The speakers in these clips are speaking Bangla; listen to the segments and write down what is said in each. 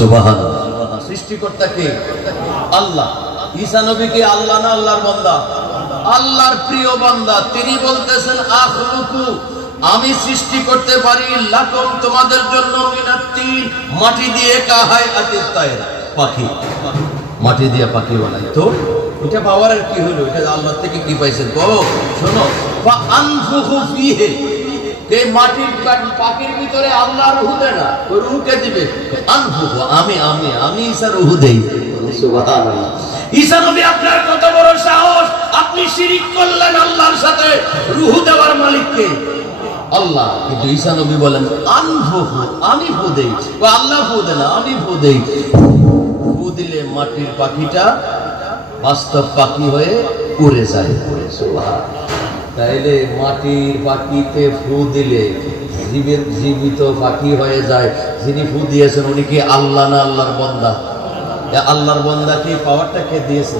সুবহানাল্লাহ। সৃষ্টিকর্তা কে? আল্লাহ। ঈসা নবী কি আল্লাহ না আল্লাহর বান্দা? আল্লাহর প্রিয় বান্দা। তিনি বলতেছেন আখলুকু, আমি সৃষ্টি করতে পারি, লাকুম তোমাদের জন্য, মিনাত-তিন মাটি দিয়ে, কাহায়াতিত তায়র পাখি, মাটি দিয়ে পাখি বানাই। তো এটা পাওয়ার কি হলো? এটা আল্লাহ থেকে কি পাইছেন? তো শোনো, ওয়া আনফুখু ফীহি, এই মাটির পাখির ভিতরে আল্লাহ রূহ দেয় না, ওই রূহ কে দিবে? আনফুখু, আমি ঈসা রূহ দেই। সুবহানাল্লাহ। ঈসা নবী আপনার কত বড় সাহস, আপনি শিরিক করলেন আল্লাহর সাথে। রূহ দেওয়ার মালিক কে? আল্লাহ। কিন্তু ঈসা নবী বলেন আনফুখু, আমি ফু দেই। ও আল্লাহ ফু দেয় না, আমি ফু দেই। ফু দিলে মাটির পাখিটা বাস্তব পাখি হয়ে উড়ে যায়। তাইলে মাটির পাখিতে ফু দিলে জীবিত পাখি হয়ে যায়। যিনি ফু দিয়েছেন উনি কি আল্লাহ না আল্লাহর বান্দা? আল্লাহর বান্দাকে পাওয়ারটা কে দিয়েছে?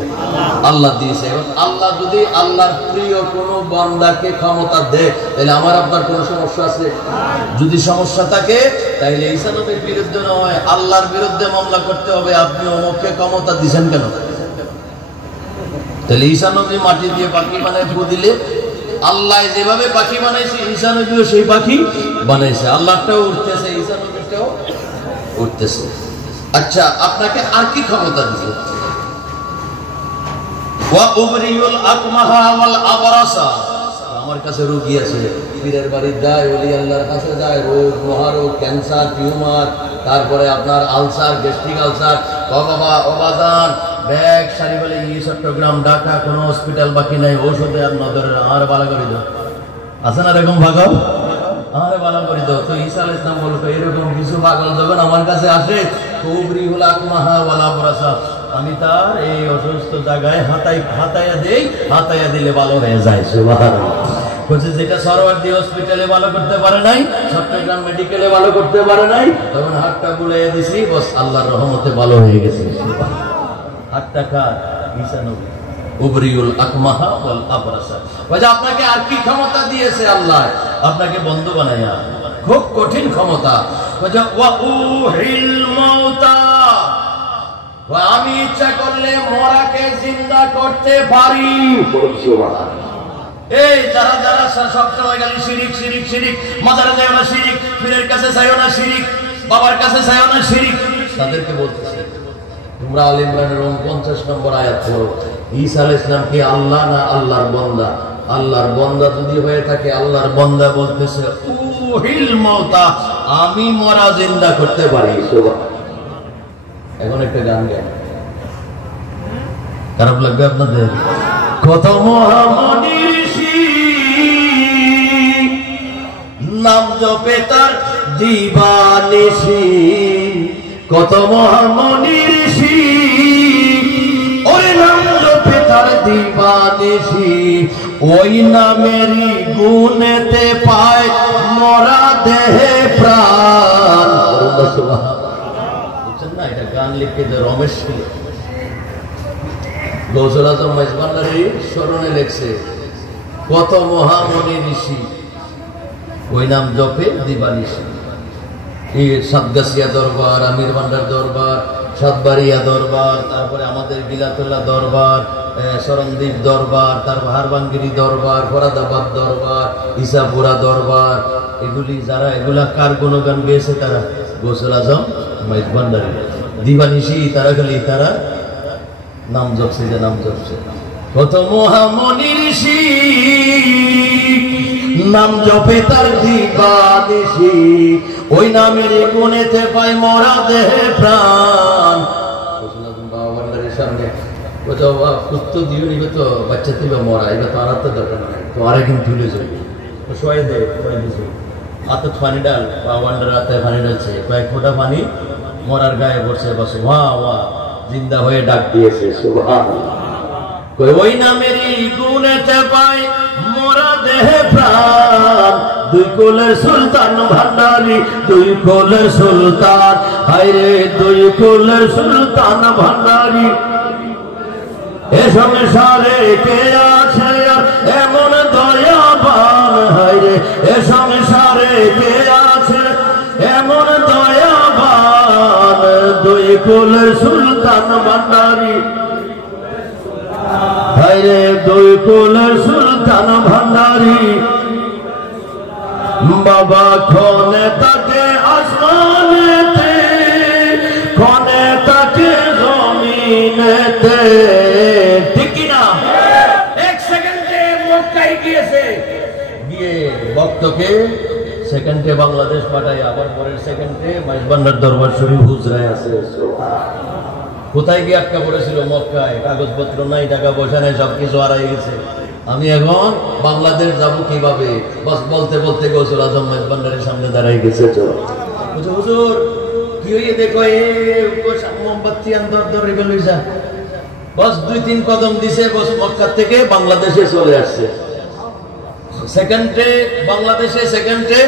আল্লাহ দিয়েছে। এবং আল্লাহ যদি আল্লাহর প্রিয় কোনো বান্দাকে ক্ষমতা দেয়, তাহলে আমার আপনার কোনো সমস্যা আছে? যদি সমস্যা থাকে তাহলে ঈসা নবীর বিরুদ্ধে নয়, আল্লাহর বিরুদ্ধে মামলা করতে হবে। আপনি অমুককে ক্ষমতা দিয়েছেন কেন? তাহলে ঈসা নবী মাটি দিয়ে পাখি বানায় ফু দিলে, আল্লাহ যেভাবে পাখি বানাইছে ঈসা নবীও সেই পাখি বানাইছে। আল্লাহটাও উঠতেছে, ঈসা নবীটাও উঠতেছে। আচ্ছা, আপনাকে আর কি ক্ষমতা দিয়েছে? ওয়া উবরিউল আকমাহা ওয়াল আবরাসা, আমার কাছে রোগী আছে, পীরের বাড়ি যায়, ওলি আল্লাহর কাছে যায়, রোগ, মহারোগ, ক্যান্সার, টিউমার, তারপরে আপনার আলসার, গ্যাস্ট্রিক আলসার, বাবা অবাদান ব্যাগ সারি বলে চট্টগ্রাম, ঢাকা কোনো হসপিটাল বাকি নাই। ঔষধে আর নজরের আর বালা করে দাও, আছে না এরকম ভাগল? আরে বালা করে দাও। তো ঈসা আলাইহিস সালাম বলতো এরকম কিছু পাগল যখন আমার কাছে আসে, উবরিউল আকমাহা ওয়াল আবরাসা, আমি তার এই অসুস্থ জায়গায় হাতাইয়া দেই, হাতাইয়া দিলে ভালো হয়ে যায়। সুবহানাল্লাহ। বলছে যেটা সরওয়ার্দী হসপিটালে ভালো করতে পারে নাই, চট্টগ্রাম মেডিকেলে ভালো করতে পারে নাই, তখন হাতটা বুলাইয়া দিছি, বস আল্লাহর রহমতে ভালো হয়ে গেছে। হাতটা কার? ঈসা নবী। উবরিউল আকমাহা ওয়াল আবরাসা। বলে আপনাকে আর কি ক্ষমতা দিয়েছে আল্লাহ? আপনাকে বন্ধ বানায়া, খুব কঠিন ক্ষমতা। বলে ওয়া উহিল মাউতা, আমি ইচ্ছা করলে মরাকে জিন্দা করতে পারি। এই যারা যারা সবসময় গেলে শিরিক শিরিক শিরিক, মাজারে যায় না শিরিক, পীরের কাছে যাইও না শিরিক, বাবার কাছে যাইও না শিরিক, তাদেরকে বলতেছে তোমরা আল ইমরানের 49 নম্বর আয়াত পড়ো। ঈসা আলাইহিস সালাম কি আল্লাহ না আল্লাহর বান্দা? আল্লাহর বান্দা যদি হয়ে থাকে, আল্লাহর বান্দা বলতেছে উহিল মাউতা, আমি মরা জিন্দা করতে পারি। এখন একটা গান গায়, খারাপ লাগবে আপনাদের? কত মহামনির নাম জপে তার দিবানিশি, কত মহামনির ওই নাম জপে তার দিবানিশি, ওই নামেরই গুণেতে পায় মরা দেহে প্রাণ। বুঝছেন না? এটা গান লিখে যে রমেশ গৌসুল আজম মাইজভান্ডারী স্মরণে লেখছে, কত মহামনি ঋষি ওই নাম জপে দিবানিশি। এই সাতগাছিয়া দরবার, আমির ভান্ডার দরবার, সাতবাড়িয়া দরবার, তারপরে আমাদের বিলাতুল্লাহ দরবার, শরণদ্বীপ দরবার, তারপর হারবাঙ্গিরি দরবার, ফরাদাবাদ দরবার, ইসাপুরা দরবার, এগুলি যারা এগুলা কার গুণগান গেয়েছে তারা গৌসুল আজম মাইজভান্ডারী। দিবানিশি তারা খালি তারা নাম জপছে, যে নাম জপছে। কত মহামনি ঋষি নাম জপে তার দিবানিশি, ওই নামের গুণেতে পায় মরা দেহে প্রাণ। বাবা ভান্ডারের সামনে পুত্র দিও নিবে তো বাচ্চা দিবে মরা, এটা তো আর দরকার নাই, তো আর একদিন তুলে যাবে শোয়াই দেয়, হাতে পানি ডাল, বাবা ভান্ডার হাতে পানি ডালছে, কয়েক ফোঁটা পানি মরার গায়ে পড়ছে, বসে ওয়া ওয়া জিন্দা হয়ে ডাক দিয়েছে। সুবহানাল্লাহ। ওই নামেরই গুণেতে পায় মরা দেহে প্রাণ, দুই কোলের সুলতান ভান্ডারী, দুই কোলের সুলতান, হায়রে দুই কোলের সুলতান ভান্ডারী। এ সংসারে কে আছে এমন দয়াবান, হায়রে এ সংসারে কে আছে এমন দয়াবান, কুলের সুলতান ভান্ডারী, হায়রে দুই কুলের সুলতান ভান্ডারী, বাবা ক্ষণে তাকে আসমানেতে, ক্ষণে তাকে জমিনেতে, ঠিক কিনা? এক সেকেন্ডে মক্কায় গিয়েছে, গিয়ে ভক্তকে সেকেন্ডে বাংলাদেশ পাঠায়, আবার পরের সেকেন্ডে মাইজবান্ডার দরবার শরীফ হুজরায় আছে। কোথায় গিয়ে আটকা পড়েছিল? মক্কায়। কাগজপত্র নাই, টাকা পয়সা নাই, সবকিছু হারাই গেছে। আমি এখন বাংলাদেশ যাব কিভাবে? বস বলতে বলতে গৌসুল আজম মাইজবান্ডারের সামনে দাঁড়াই গেছে। হুজুর কি হইয়ে দেখো, মোমবাতি আন্দর রেবে লইসা। বস 2-3 কদম দিছে, বস মক্কা থেকে বাংলাদেশে চলে আসছে। সেকেন্ডে বাংলাদেশে, সেকেন্ডে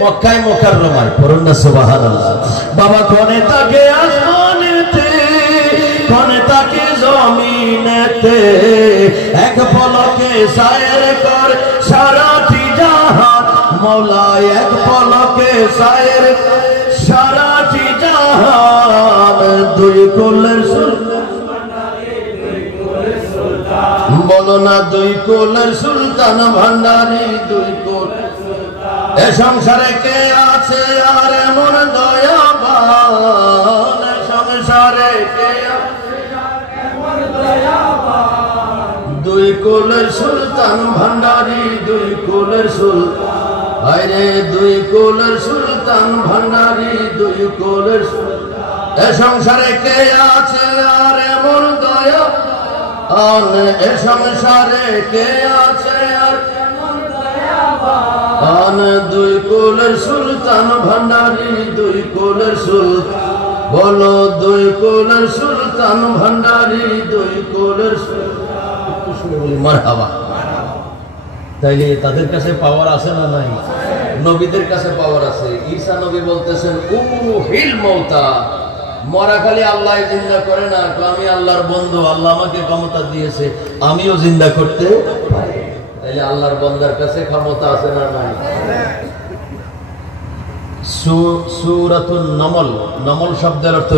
মক্কায় মুকাররমায়। পড়ুন না সুবহানাল্লাহ। বাবা কোনে তাকে আসমানেতে, কোনে তাকে জমিনেতে, এক পলকে সায়ের কর সারাটি জাহান, মওলা এক পলকে সায়ের সারাটি জাহান। দুই কুলের সুলতান, বলো না দুই কুলের সুলতান ভান্ডারী, দুই কুল। এ সংসারে কে আছে আর এমন দয়াবান? সংসারে কে আছে আর এমন দয়াবান? দুই কুলের সুলতান ভান্ডারী, দুই কুলের সুলতান, আরে দুই কুলের সুলতান ভান্ডারী, দুই কুলের সুলতান। এ সংসারে কে আছে আর এমন দয়া, এ সংসারে কে আছে আর এমন দয়াবান? দুই কুলের সুলতান ভান্ডারী, দুই কুলের সুলতান, বলো দুই কুলের সুলতান ভান্ডারী, দুই কুলের সুলতান। মারহাবা। তাইলে তাদের কাছে পাওয়ার আছে না নাই? নবীদের কাছে পাওয়ার আছে। ঈসা নবী বলতেছেন উহিল মৌতা, মরা খালি আল্লাহ জিন্দা করে না, আমি আল্লাহর বন্ধু, আল্লাহ আমাকে ক্ষমতা দিয়েছে, আমিও জিন্দা করতে পারি। তাইলে আল্লাহর বন্দার কাছে ক্ষমতা আছে না নাই? সূরাতুন নমল, নমল শব্দের অর্থ